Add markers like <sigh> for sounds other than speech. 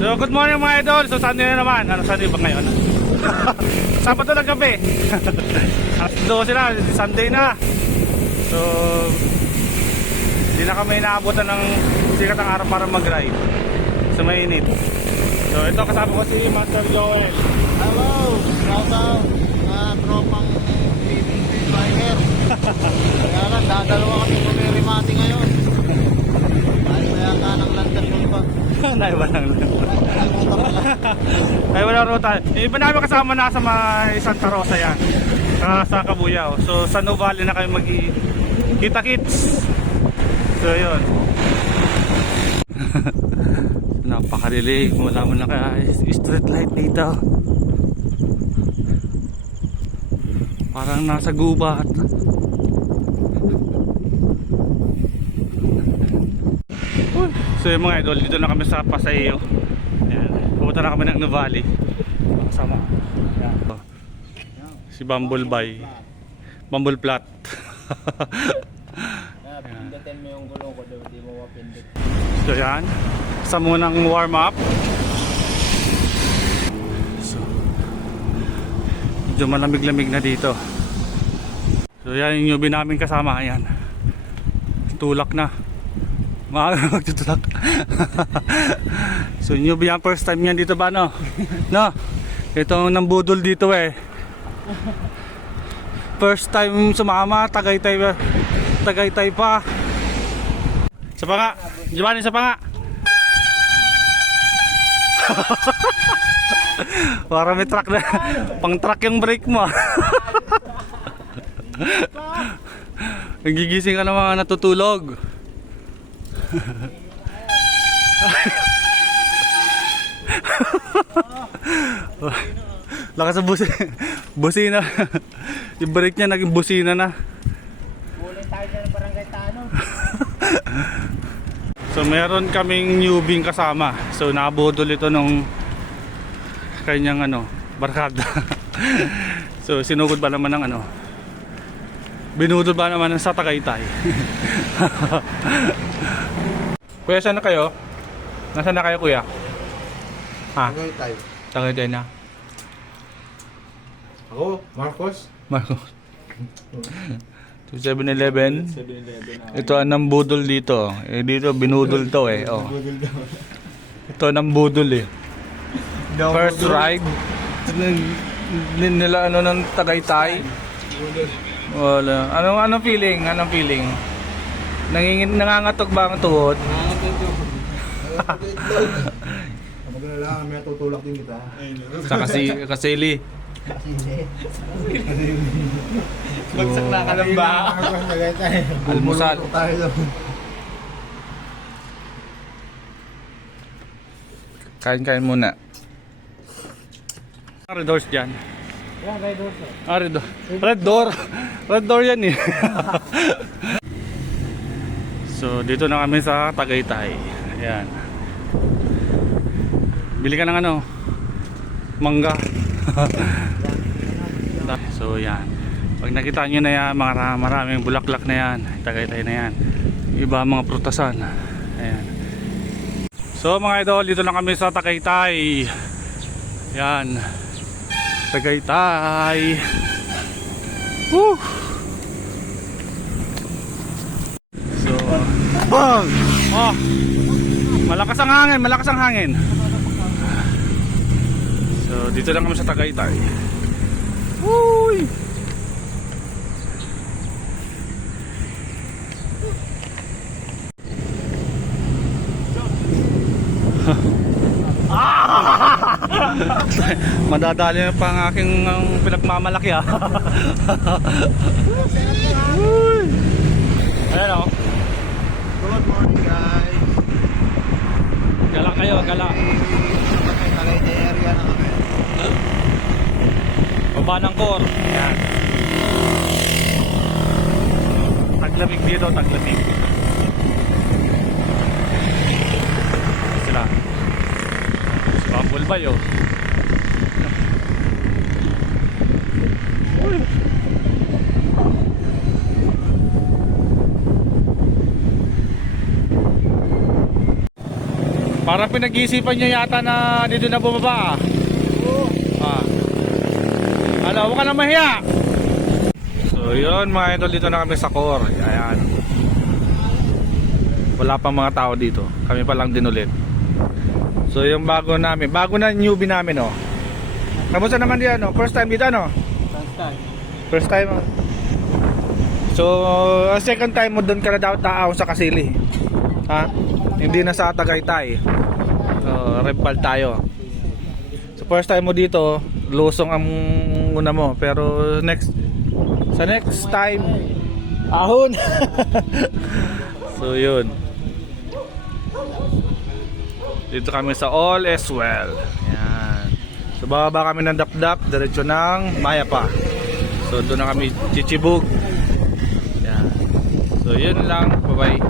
So, good morning mga idol. So, Sunday na naman. Ano, Sunday ba ngayon? <laughs> Sabado lang gabi. Alas 12 na, Sunday na. So, hindi na kami inaabutan ng sikat ng araw para mag-ride. So, mainit. So, ito kasama ko si Master Joel. Hello! Shout out mga tropang driver. Kaya lang, dadalawa kami pumirimati ngayon. Ay, kaya ka ng landas yung <laughs> iba. Naiba lang lang. Nakalimutan ko lang. Wala ruta. Iba namin kasama na sa mga Santa Rosa yan. Ah, sa Cabuyao. So, sa Novali na kami mag kita kits. So, yun. <laughs> Napakadilig. Wala mo na kaya street light dito. Parang nasa gubat. <laughs> So yung mga idol, dito na kami sa Paseo. Ayan. Pumunta na kami ng Nuvali. Kasama. Ayan. Si Bumble Bay. Bumble Plat. <laughs> Pindutin mo yung gulong ko doon, hindi mo mapindot. so yan. Sa munang warm up. So, medyo malamig-lamig na dito. So yan yung newbie namin kasama. Ayan. Tulak na. Maaga magtutulak. <laughs> so newbie yan first time yan dito ba no? No? Ito ang nambudol dito eh. First time sumama, Tagaytay ba? Tagaytay pa. Sa pa nga. Giovanni, sa pa nga. <laughs> Para may truck na. Pang truck yung brake mo. <laughs> Nagigising ka ng mga natutulog. <laughs> <laughs> Lakas sa busi busina. <laughs> yung brake niya naging busina na. Kulay tayo dyan ng barangay Tano. <laughs> So meron kaming newbie kasama. So nabudol ito nung kanyang ano, barkada. so sinugod ba naman ng ano? Binudol ba naman ng sa Tagaytay? kuya, saan na kayo? Nasaan na kayo kuya? Ha? Barangay tayo. Tagaytay na. Ako, Marcos. Marco. To 7-Eleven. Ito ang nambudol dito. Eh, dito binudol to eh. Oh. Ito ang nambudol eh. First ride nila ano ng Tagaytay. Wala. Anong anong feeling? Anong feeling? Nangingin nangangatog ba ang tuhod? <laughs> Maglalala, may tutulak din kita. Sa kasi kasili. <laughs> Bagsak na ka ba? <laughs> Almusal. Kain-kain muna. Red doors dyan. Yan, Red Horse. Ah, red door. Red door. Red door yan eh. <laughs> so, dito na kami sa Tagaytay. Ayan. Bili ka ng ano? Mangga. <laughs> so, yan. Pag nakita nyo na yan, mga maraming bulaklak na yan. Tagaytay na yan. Iba mga prutasan. Ayan. So, mga idol, dito na kami sa Tagaytay. Yan. Tagaytay. Woo! So, bang! Oh! Malakas ang hangin, malakas ang hangin. So, dito lang kami sa Tagaytay. Woo! <laughs> Madadali pa ang aking ang pinagmamalaki ah. Uy. <laughs> Ayan oh. Good morning guys. Gala kayo, gala. Kami Tagaytay area na kami. Baba ng core. Ayan. Taglamig dito, taglamig. Sila. Si Bumble Bay oh. Parang pinag-iisipan nyo yata na dito na bumaba ah. Ah. Ano, huwag ka na mahiya. So yun mga idol, dito na kami sa core. Ayan. Wala pang mga tao dito. Kami pa lang din ulit. So yung bago namin, bago na newbie namin oh. Kamusta naman diyan oh? First time dito ano? First time oh. So, ang second time mo doon ka na dapat taaw sa Kasili. Ha? Hindi na sa Tagaytay. So, rempal tayo. First time mo dito, lusong ang una mo. Pero next, sa next time, ahon. <laughs> so, yun. Dito kami sa All is Well. Yan. So, bababa kami ng dap-dap, diretso ng Maya pa. So, doon na kami chichibug. Yan. So, yun lang. Bye-bye.